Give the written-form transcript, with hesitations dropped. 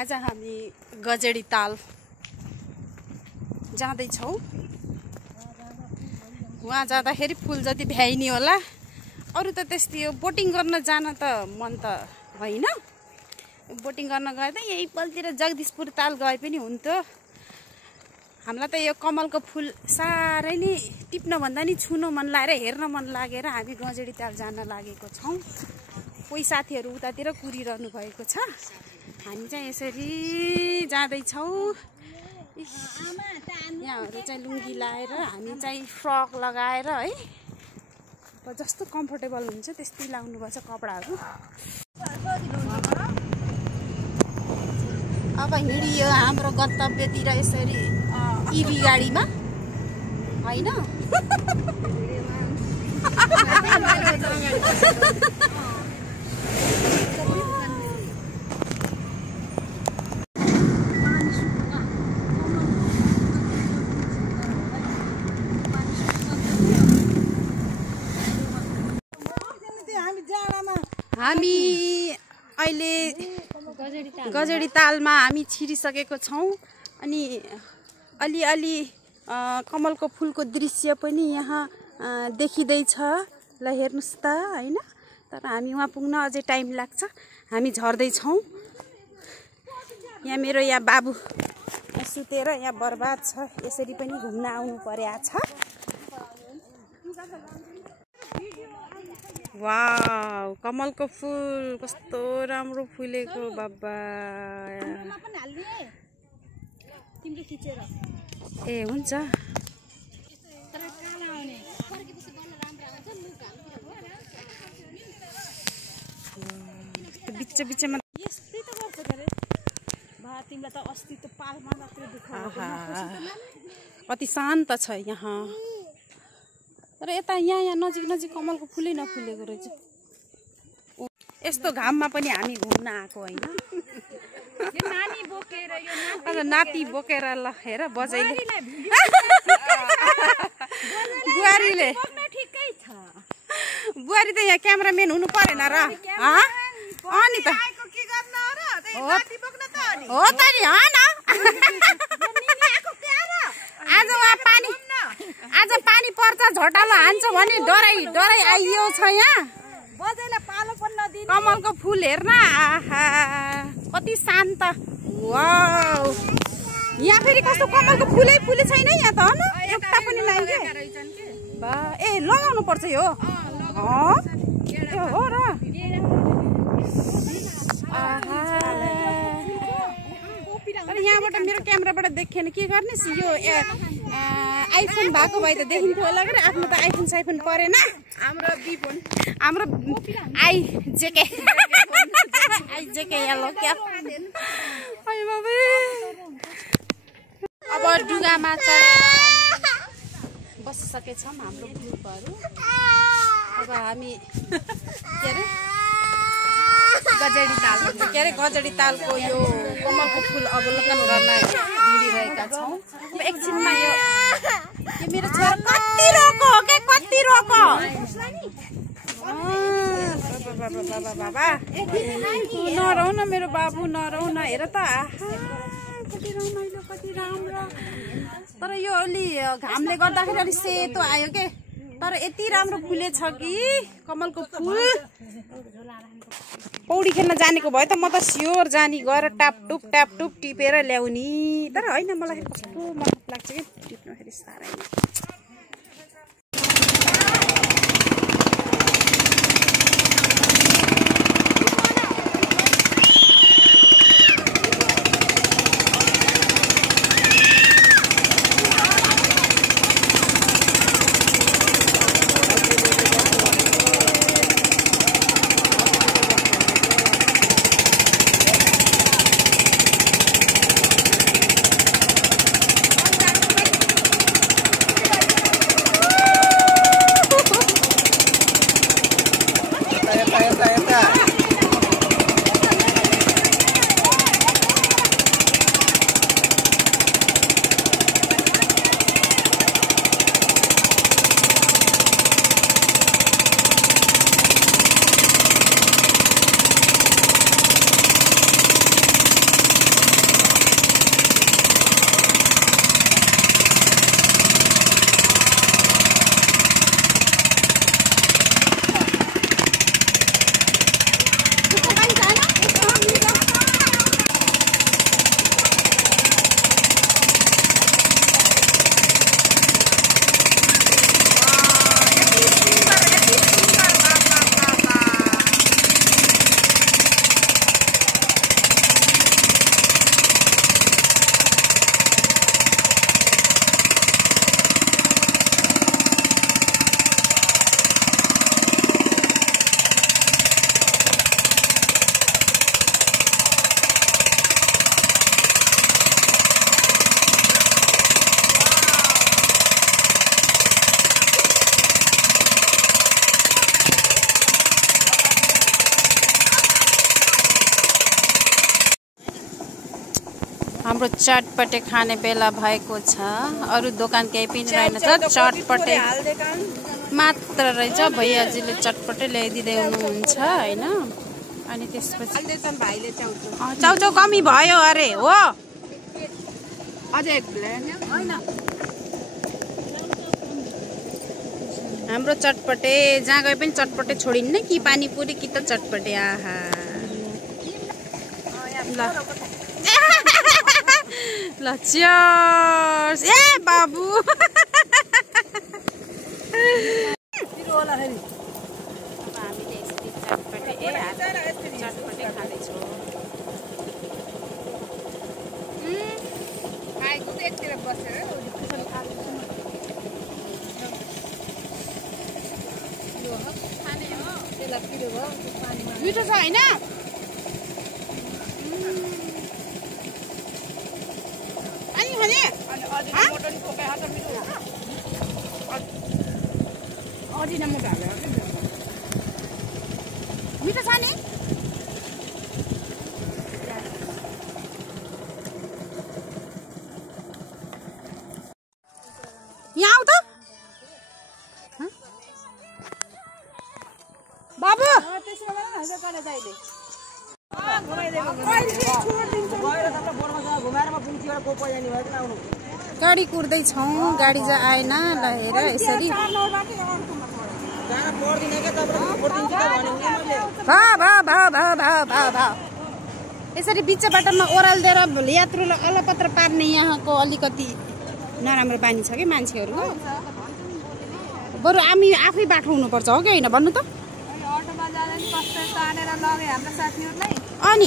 आज हामी गजेडी ताल जाँदैछौँ। वहाँ जाँदाखेरि फुल जति भ्याइनी होला। अरू त त्यस्तै हो, बोटिङ गर्न जान त मन त होइन। बोटिङ गर्न गए त यही पलतिर जगदीशपुर ताल गए पनि हुन्थ्यो। हामीलाई त यो कमलको फुल साह्रै नै टिप्न भन्दा नि छुन मन लागेर हेर्न मन लागेर हामी गजेडी ताल जान लागेको छौँ। कोही साथीहरू उतातिर कुरिरहनु भएको छ, हामी चाहिँ यसरी जाँदैछौँ। यहाँहरू चाहिँ लुङ्गी लाएर हामी चाहिँ फ्रक लगाएर है जस्तो कम्फर्टेबल हुन्छ त्यस्तै लाउनुपर्छ कपडाहरू। अब हिँडियो हाम्रो गन्तव्यतिर यसरी इभी गाडीमा होइन। हामी अहिले गजेडी तालमा हामी छिरिसकेको छौँ। अनि अलिअलि कमलको फुलको दृश्य पनि यहाँ देखिँदैछ। ल हेर्नुहोस् त होइन। तर हामी वहाँ पुग्न अझै टाइम लाग्छ। हामी झर्दैछौँ। यहाँ मेरो यहाँ बाबु सुतेर यहाँ बर्बाद छ। यसरी पनि घुम्न आउनु पर्या छ। वाउ, कमलको फुल कस्तो राम्रो फुलेको बाबा। ए हुन्छ। बिच बिचमा कति शान्त छ यहाँ। तर यता यहाँ नजिक नजिक कमलको फुलै नफुलेको रहेछ। यस्तो घाममा पनि हामी घुम्न आएको होइन। नाति बोकेर ल हेर बजैले बुहारी त यहाँ क्यामेराम्यान हुनु परेन र। अनि त हो त नि हो न। आज पानी पर्छ झोटालो हान्छ भने डराइ आइयो छ यहाँ। कमलको फुल हेर्न, आहा कति शान्त। वाउ, यहाँ फेरि कस्तो कमलको फुलै फुले छैन यहाँ त एउटा पनि लाइन के। ए लगाउनु पर्छ यो हो र। यहाँबाट मेरो क्यामेराबाट देखेन के गर्ने। यो आइफोन भएको भए त देखिन्थ्यो होला। आफ्नो त आइफोन साइफोन परेन। हाम्रो आइजेके हेलो क्या। अब डुगामा चाहिँ बसिसकेछौँ हाम्रो ग्रुपहरू। अब हामी गजेडी तालको यो कमलको फुल अवलोकन गर्न हिँडिरहेका छौँ। एकछिनमा यो मेरो छोरा कति रोको नरौ न मेरो बाबु नरौ न। हेर त कति रमाइलो कति राम्रो। तर यो अलि घामले गर्दाखेरि अलिक सेतो आयो के। तर यति राम्रो फुलेछ कि कमलको फुल। पौडी खेल्न जानेको भए त म त स्योर जानी गएर टापटुप टिपेर ल्याउने। तर होइन, मलाई कस्तो मन लाग्छ कि टिप्दाखेरि साह्रै। हाम्रो चटपटे खाने बेला भएको छ। अरू दोकान केही पनि रहेन छ, चटपटे मात्र रहेछ। भैयाजीले चटपटे ल्याइदिँदै हुनुहुन्छ हैन। अनि त्यसपछि चाउचाउ कमी भयो अरे हो। हाम्रो चटपटे जहाँ गए पनि चटपटे छोडिन्न कि पानीपुरी कि त चटपटे। आहा ल चियर्स। ए बाबु हामीले यसरी चटपटे चटपटे खाँदैछौँ। मिठो छ होइन? अनि खाने मिठो छ नि? यहाँ आऊ त बाबु। गाडी कुर्दैछौँ, गाडी चाहिँ आएन ल हेर यसरी। यसरी बिच बाटोमा ओह्राल्दिएर यात्रुलाई अलपत्र पार्ने यहाँको अलिकति नराम्रो बानी छ कि मान्छेहरूको। बरु हामी आफै बाटो हुनुपर्छ हो कि होइन भन्नु त? अनि